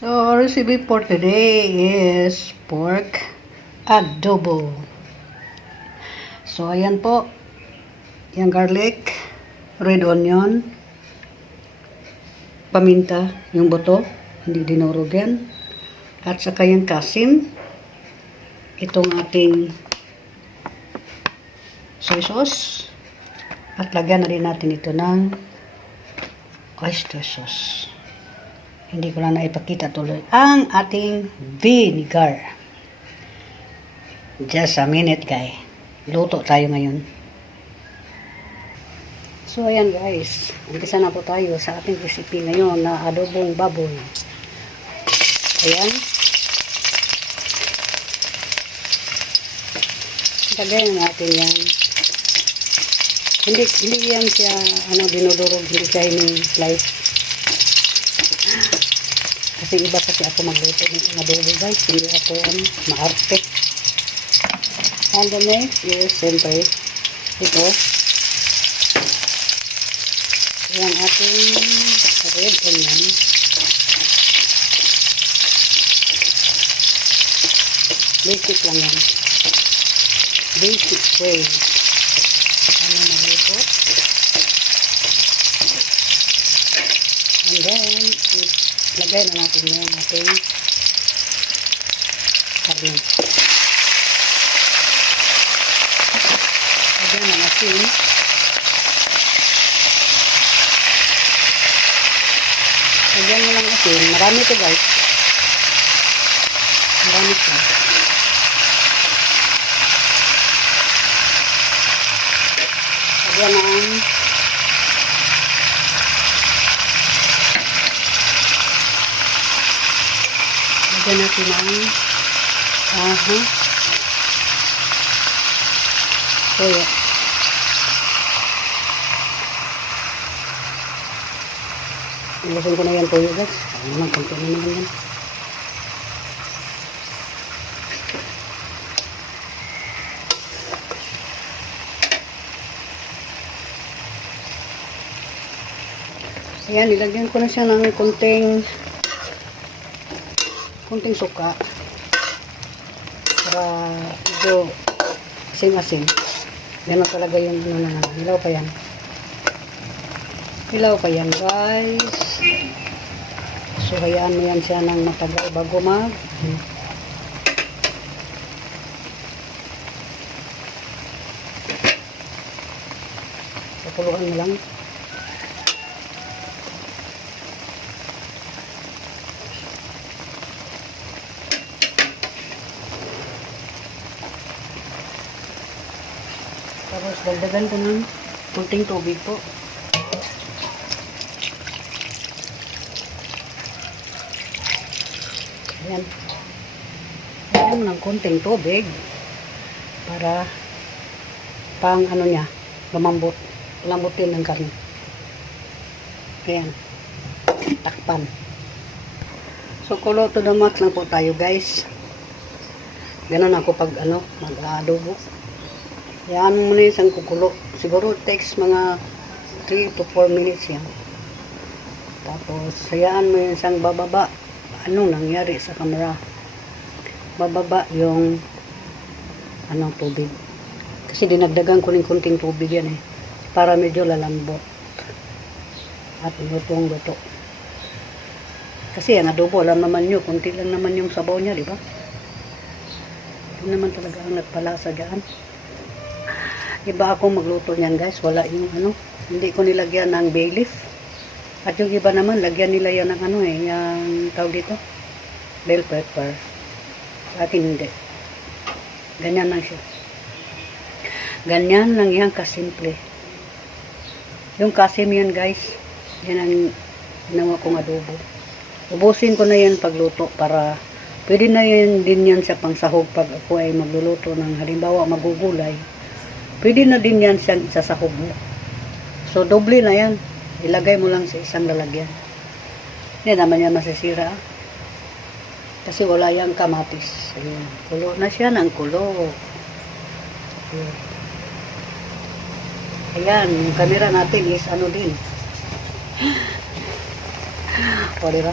So, recipe for today is pork adobo. So, ayan po. Yung garlic, red onion, paminta, yung buto, hindi dinurog yan. At saka yung kasim, itong ating soy sauce. At lagyan na rin natin ito ng oyster sauce. Hindi ko lang naipakita tuloy ang ating vinegar. Just a minute, guys. Luto tayo ngayon. So, ayan guys. Umpisa na po tayo sa ating recipe ngayon na adobong baboy. Ayan. Lagyan natin yan. Hindi yan siya dinudurog, hindi siya ini-slice. Kasi iba kasi ako magluto ng adobo guys, hindi ako maarte. And the next is siyempre ito yung ating red onion, basic lang yan, basic way magluto. And then lagay na natin yung ating karne. Lagyan na natin. Lagyan mo lang asin. Marami ito guys. Marami ito. Lagyan na ang lagyan natin ang soya. Ilasin ko na yan toyo guys. Ano naman, konti na naman yan. Ayan, nilagyan ko na siya ng konting suka para medyo asin-asin. Ganun talaga yung hilaw pa yan. Hilaw pa yan guys. So hayaan mo yan siya ng matagal bago papuluan mo lang. Tapos dagdagan ko ng kunting tubig po. Ayan. Ayan ng kunting tubig para pang niya, lumambot. Lambutin ng karne. Ayan. Takpan. So kulo to the max lang po tayo guys. Ganun ako pag mag-adobo. Yan muna yung isang kukulo. Siguro takes mga 3 to 4 minutes yan. Tapos, hayaan mo yung isang bababa. Anong nangyari sa camera? Bababa yung tubig. Kasi dinagdagan ko ng kunting tubig yan para medyo lalambot. At lutong-luto. Kasi ang adobo, alam naman nyo, kunti lang naman yung sabaw niya, di ba? Ito naman talaga ang nagpalasa dyan. Iba ako magluto niyan guys, wala yung hindi ko nilagyan ng bay leaf. At yung iba naman, lagyan nila yan ng yung tawag dito, bell pepper. Atin hindi. Ganyan lang siya. Ganyan lang yan kasimple. Yung kasim yan guys, yan ang ginawa kong adobo. Ubusin ko na yan pagluto para pwede na yan din yan sa pangsahog pag ako ay magluluto ng halimbawa magugulay. Pwede na din yan siyang isasahog mo. So, doble na yan. Ilagay mo lang sa isang lalagyan. Hindi naman yan masisira. Kasi wala yung kamatis. Ayan. Kulo na siya ng kulo. Ayan. Yung camera natin is din. O, diba?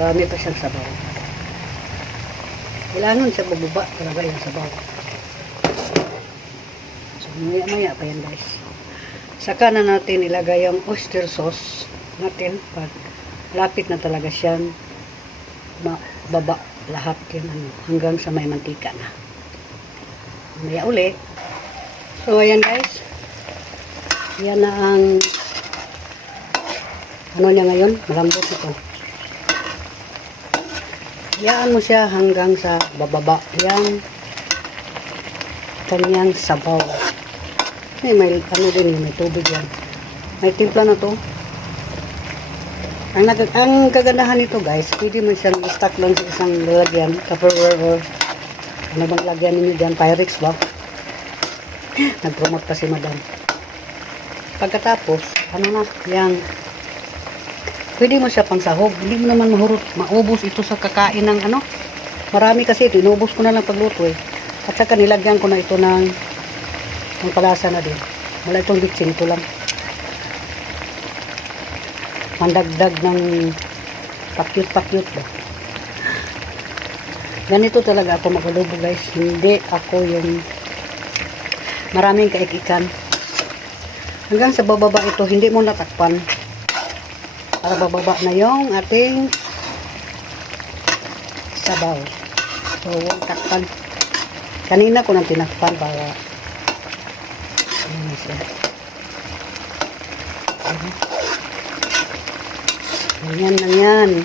Marami pa siyang sabaw. Kailangan siya bababa talaga yung sabaw. So, maya-maya pa yan guys. Saka na natin ilagay yung oyster sauce natin pag lapit na talaga siyang mababa lahat yun hanggang sa may mantika na. Maya uli. So, ayan guys. Yan na ang ano niya ngayon. Malambot ito. Hayaan mo siya hanggang sa bababa. Yan kanyang sabaw. May ano din, may tubig yan. May timpla na to. Ang kagandahan nito guys, pwede mo siyang i-stack lang sa isang lalagyan, tupperware or ano bang lagyan ninyo dyan, Pyrex ba? Nag-promote pa si madam. Pagkatapos, ano na, yan. Pwede mo siya pang sahog. Hindi mo naman maubos ito sa kakain ng ano. Marami kasi ito, inubos ko na lang pagluto eh. At saka nilagyan ko na ito ng palasa na din. Wala itong bitsin, ito lang. Mandagdag ng pakyut-pakyut ba. Ganito talaga ako mag-adobo guys. Hindi ako yung maraming kaikikan. Hanggang sa bababa ito, hindi mo natakpan. Para bababa na yung ating sabaw. So, huwag takpan. Kanina ko nang tinakpan para ano siya. Ayan na yan.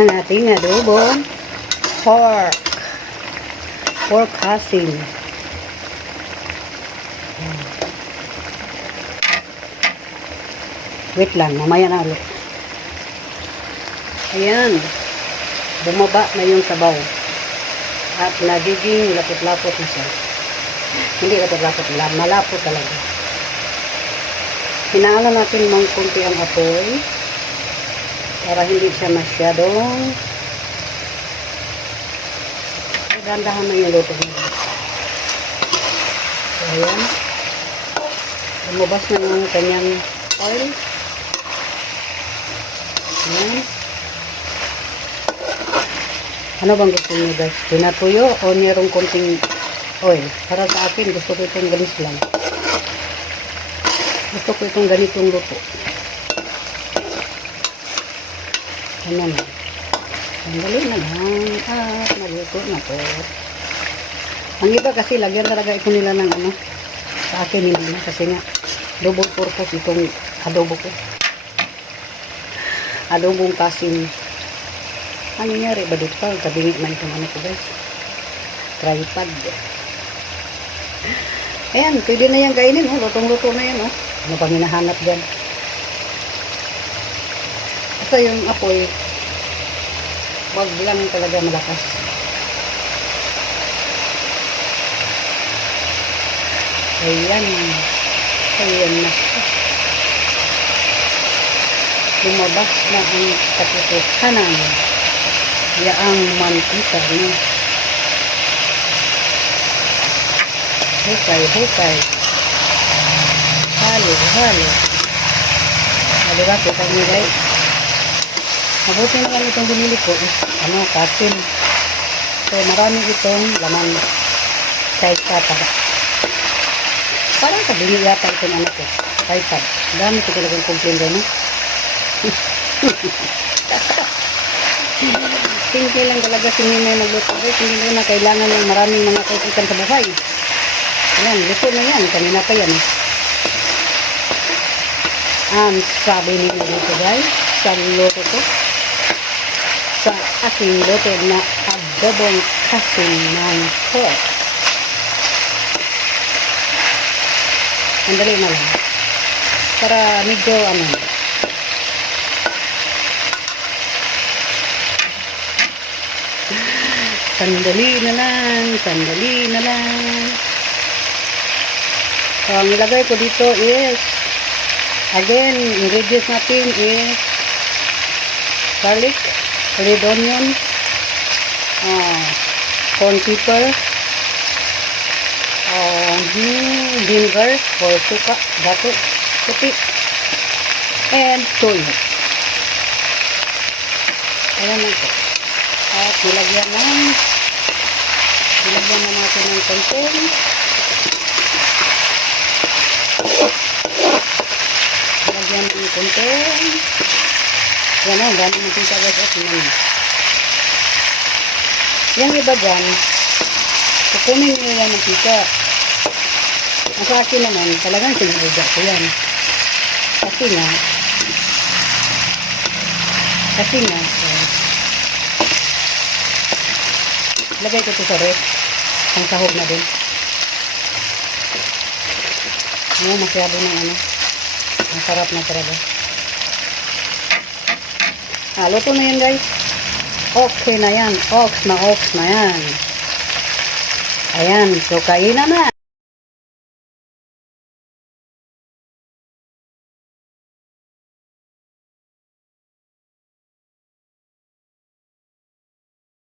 Ang ating adobo. Pork casing. Wait lang, mamaya na ulit. Ayan. Bumaba na yung sabaw. At nagiging lapot-lapot na siya. Hindi lapot-lapot, malapot talaga. Hinaalan natin ng konti ang apoy para hindi siya masyadong dahan-dahan na yung luto niya. So, ayan. Lumabas na yung kanyang oil. Ayan. Ano bang gusto niyo guys? Pinatuyo o mayroong konting oil? Para sa akin, gusto ko itong ganis lang. Gusto ko itong ganitong luto. Ano na? Sandali na lang. At naluto na po. Ang iba kasi, lagyan talaga ito nila ng ano. Sa akin, hindi na. Kasi nga, double purpose itong adobo ko. Adobong kasim. Ano nangyari ba dito? Tabingi man itong ano ko guys. Tripod. Ayan, pwede na yan kainin. Oh. Lutong-luto na yan. Oh. Ano pang hinahanap dyan? Basta yung apoy, wag lang talaga malakas. Ayan. Ayan na. Lumabas na ang katotohanan. Yaang mantika niya. Hukay. Halo. Diba, kita niyo guys. Mabuti na lang itong binili ko is, kasim. So, marami itong laman. Kahit taba. Parang kabili yata itong ano ko. Tripod. Dami ko talagang complain doon, no? Simple lang talaga si Ninay magluto. Hindi na kailangan ng maraming mga kaibigan sa buhay. Ayan, luto na yan. Kanina pa yan. Sabi nila dito guys, sa luto ko, sa aking luto na adobong kasim ng pork. Andali na lang. Para medyo sandali na lang. So, ang nilagay ko dito is, again, ingredients natin is garlic, red onion, corn pepper, vinegar or suka, dato, puti, and toyo. Ayan na po. At nilagyan na natin ng konting yan o, gano'n mantika guys. At yun. Yung iba dyan, kukunin nyo yan mantika. Ang sa akin naman, talagang sinuga ko yan. Kasi nga, lagay ko ito sa ref. Ang sahog na din. Masyado ng ano. Masarap na talaga. Luto na yan guys. Okay na yan. Ox na yan. Ayan. So, kainan na.